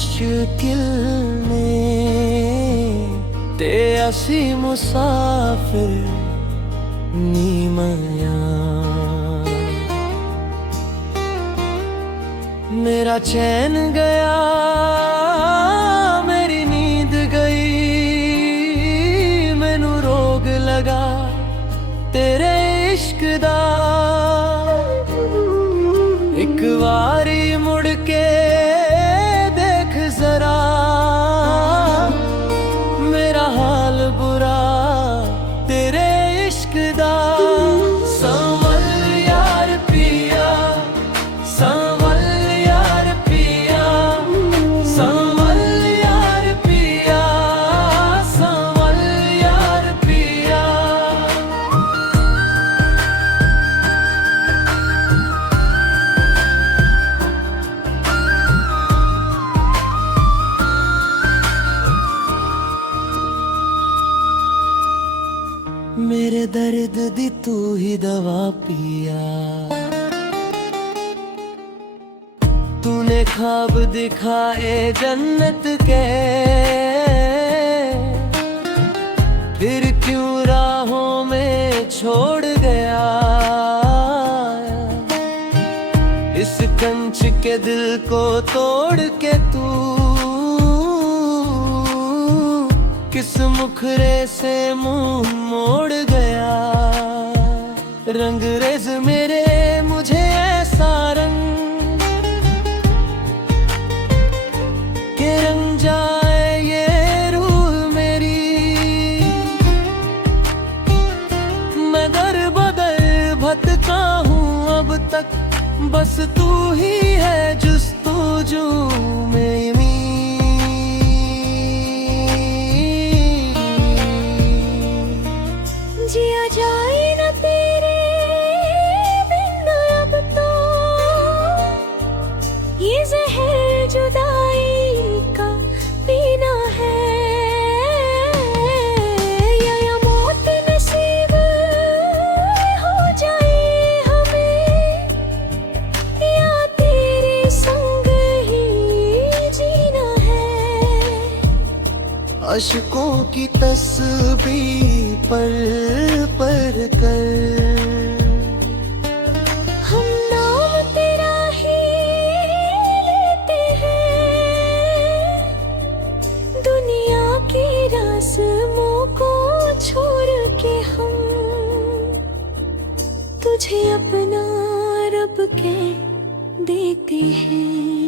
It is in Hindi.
मुश्किल में ते असी मुसाफिर नीमया। मेरा चैन गया, मेरी नींद गई, मैनू रोग लगा तेरे इश्क दा। एक बारी मुड़ के देख जरा, मेरा हाल बुरा तेरे इश्क दा। संभल यार पिया, संभल यार पिया, संभल यार पिया, संभल यार पिया। मेरे दर्द दी तू ही दवा पिया। तूने ख्वाब दिखाए जन्नत के, फिर क्यों राहों में छोड़ गया। इस कंच के दिल को तोड़ के तू किस मुखरे से मुंह मोड़ गया। रंग रेज मेरे मुझे ऐसा रंग के रंग जाए ये रूह मेरी। मैं दर बदर भटका हूँ अब तक, बस तू ही है जुस्तुजू में। जिया जाए न तेरे बिन अब तो, ये जहर जुदाई का पीना है। या मौत नसीब हो जाए हमें, या तेरे संग ही जीना है। अशकों की तस्बीह पर कर हम नाम तेरा ही लेते हैं। दुनिया की रस्मों को छोड़ के हम तुझे अपना रब कह देते हैं।